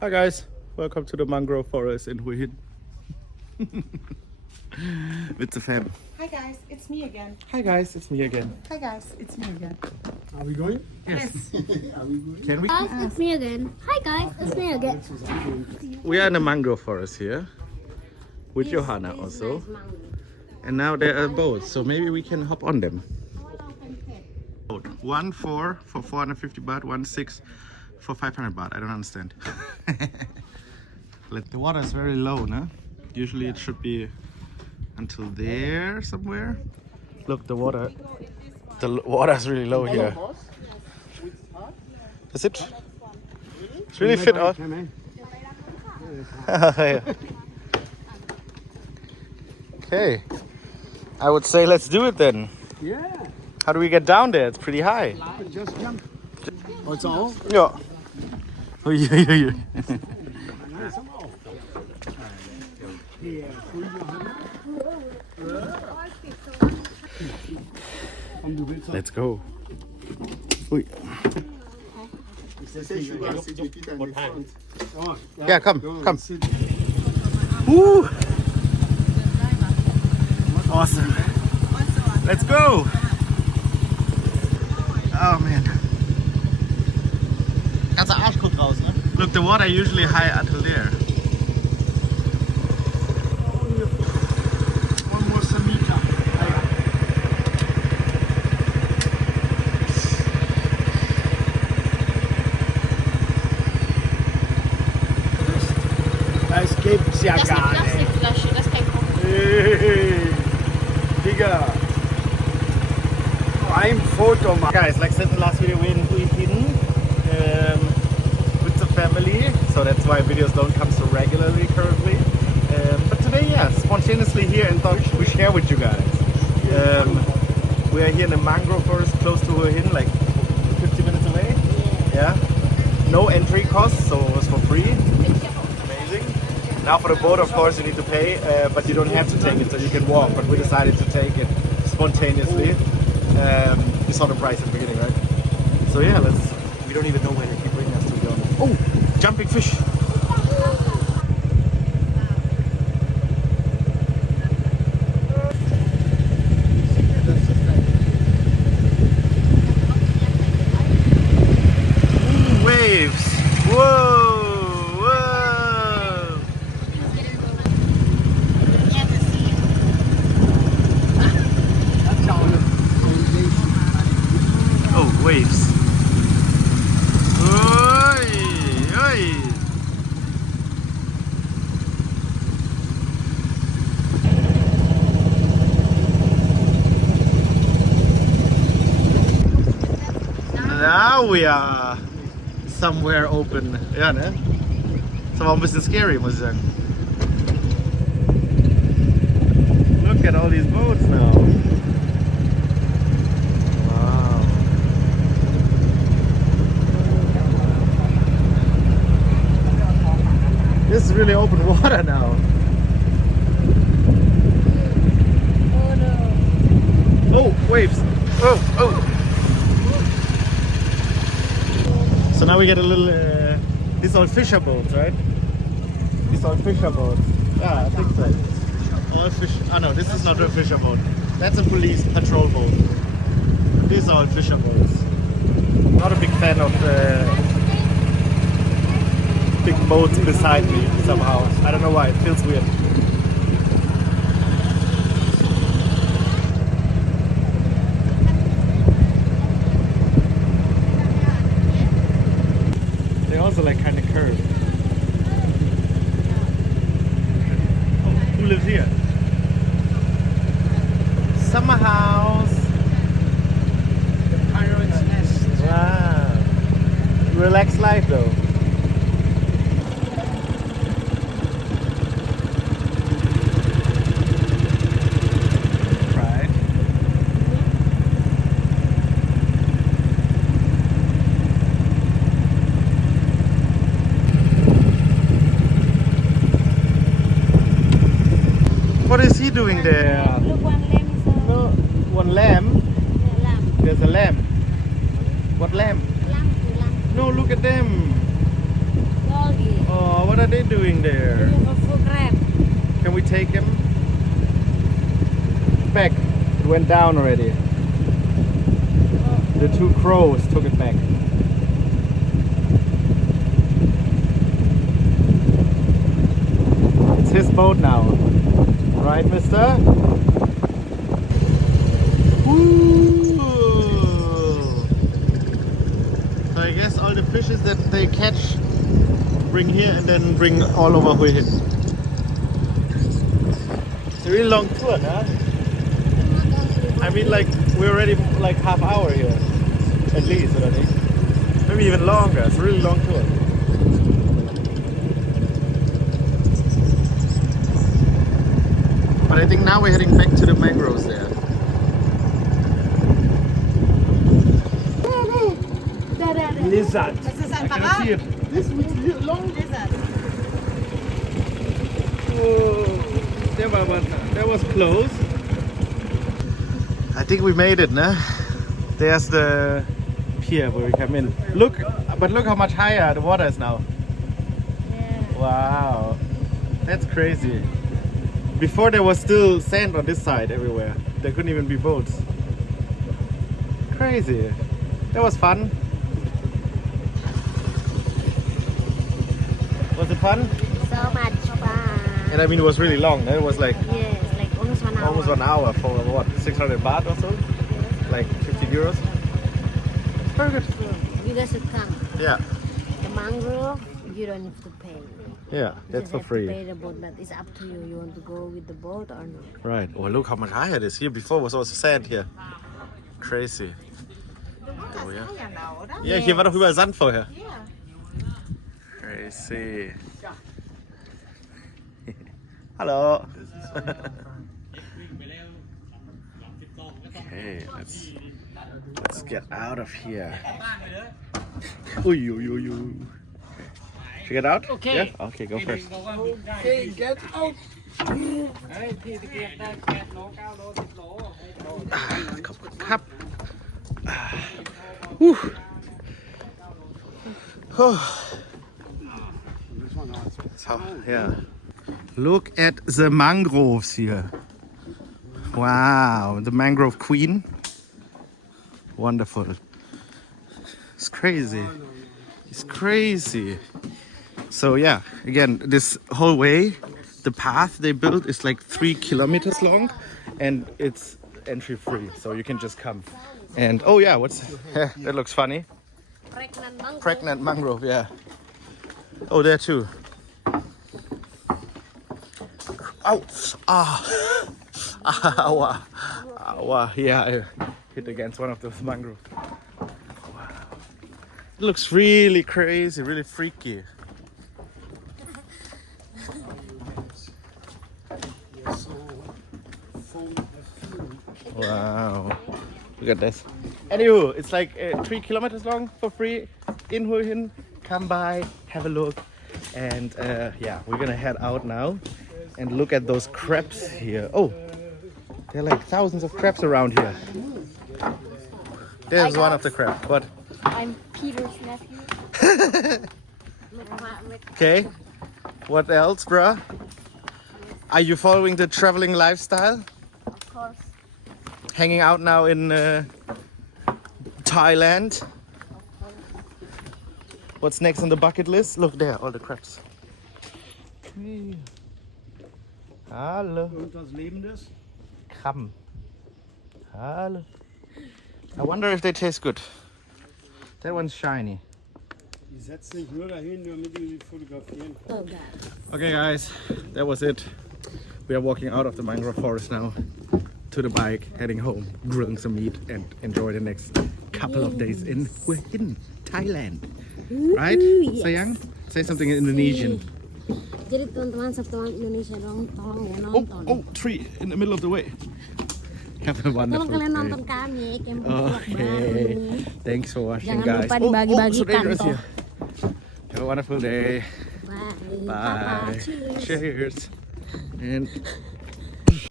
Hi guys, welcome to the mangrove forest in Hua Hin. With the fam. Hi guys, it's me again. Hi guys, it's me again. Hi guys, it's me again. Are we going? Yes. Are we going? Can we? Guys, it's me again. Hi guys, it's me again. We are in the mangrove forest here with Johanna also. And now there are boats, so maybe we can hop on them. One for 450 baht, 1 6 for 500 baht. I don't understand. The water is very low, no? Usually it should be until there somewhere. Look, the water is really low here. Is it? It's really fit out. Okay, I would say let's do it then. Yeah. How do we get down there? It's pretty high. Just jump. Oh, it's all? Yeah. Oh, yeah. Let's go. Ui. Yeah, come. Woo! Awesome. Let's go. Oh man. Ganzer Arsch guckt raus, ne? Look, the water usually high until there. One more Samita. Das gibt's ja Das ist eine gar nicht. Plastikflasche, das ist kein Kochen. Hey, Digga. Ein Foto machen. Guys, like said in the last video, we're in Hua Hin with the family, so that's why videos don't come so regularly currently. But today, yeah, spontaneously here and thought we share with you guys. We are here in the mangrove forest close to Hua Hin, like 50 minutes away. Yeah. No entry costs, so it was for free. Amazing. Now for the boat, of course, you need to pay, but you don't have to take it, so you can walk. But we decided to take it spontaneously. You saw the price in the beginning, right? So yeah, we don't even know where they keep bringing us to, be honest. Oh, jumping fish. Ooh, waves. Whoa, whoa. Oh, waves. Oi, oi. Now we are somewhere open. Ja, ne? Ist aber auch ein bisschen scary, muss ich sagen. Look at all these boats now. Wow. This is really open water now. Oh no. Oh, waves. Oh. So now we get a little, these are all fisher boats, right? These are all fisher boats. Yeah, I think so. All fish, no, this is not a fisher boat. That's a police patrol boat. These are all fisher boats. Not a big fan of big boats beside me somehow. I don't know why, it feels weird. They also like kind of curved. Oh, who lives here? Summer house. Pirate's nest. Wow. Relaxed life though. Right. What is he doing there? Look, one lamb is a No, one lamb. lamb. There's a lamb. What lamb? Lamb to lamb. No, look at them. Doggy. Oh, are they doing there? Full crab. Can we take him back? It went down already. The two crows took it back. It's his boat now. Right, mister? Woo! So I guess all the fishes that they catch bring here and then bring all over Hua Hin. It's a really long tour, huh? I mean, like, we're already like half hour here, at least, I think. Maybe even longer. It's a really long tour. But I think now we're heading back to the mangroves there. Lizard. Das ist I einfach cannot see it. This with long. Lizard. Oh, that was close. I think we made it, no? There's the pier where we come in. Look, but look how much higher the water is now. Yeah. Wow, that's crazy. Before there was still sand on this side everywhere. There couldn't even be boats. Crazy. That was fun. Was it fun? So much fun. And I mean, it was really long. It was like Yes, like almost 1 hour. almost 1 hour for what? 600 baht or so? Like 50 euros? Very good. You guys should come. Yeah, The mangrove, you don't have to pay. yeah, You that's just for have to free. pay the boat, but it's up to you. You want to go with the boat or not? Right. Oh, look how much higher it is. Here before was also sand here. Crazy. Oh, ja. Ja, hier war doch überall Sand vorher. Ja. Crazy. Hallo. Okay, let's get out of here. Uy, uy, uy, uy. Should we get out? Okay. Yeah? Okay, go first. Okay, get out. Cup. Whew. So, yeah. Look at the mangroves here. Wow, the mangrove queen. Wonderful. It's crazy. It's crazy. So yeah, again, this whole way, the path they built is like 3 kilometers long, and it's entry free, so you can just come. And oh yeah, that looks funny. Pregnant mangrove. Pregnant mangrove, yeah. Oh, there too. Ow! Ah! Ow! Ow! Yeah, I hit against one of those mangroves. Wow. It looks really crazy, really freaky. Wow. Look at this. Anywho, it's like 3 kilometers long for free in Hua Hin. Come by, have a look. And yeah, we're gonna head out now and look at those crabs here. Oh, there are like thousands of crabs around here. There's one of the crabs. What? I'm Peter's nephew. Okay. What else, bruh? Are you following the traveling lifestyle? Of course. Hanging out now in Thailand. What's next on the bucket list? Look there, all the crabs. Hallo. Irgendwas Lebendes? Krabben. Hallo. I wonder if they taste good. That one's shiny. Die setzt sich nur dahin, damit du sie fotografieren kannst. Oh God. Okay guys, that was it. We are walking out of the mangrove forest now to the bike, heading home, grilling some meat and enjoy the next couple of days in Hua Hin, Thailand. Right? Yes. Sayang? Say something in Indonesian. Jadi teman-teman teman Indonesia dong, tolong ya Oh, nonton. oh, tree in the middle of the way. Have a wonderful Tolong kalian day. nonton kami, camping vlog baru. Okay. Thanks for watching, Jangan guys. lupa dibagi-bagikan, so dangerous toh. here. Have a wonderful day. Bye. Bye. Cheers. Cheers. And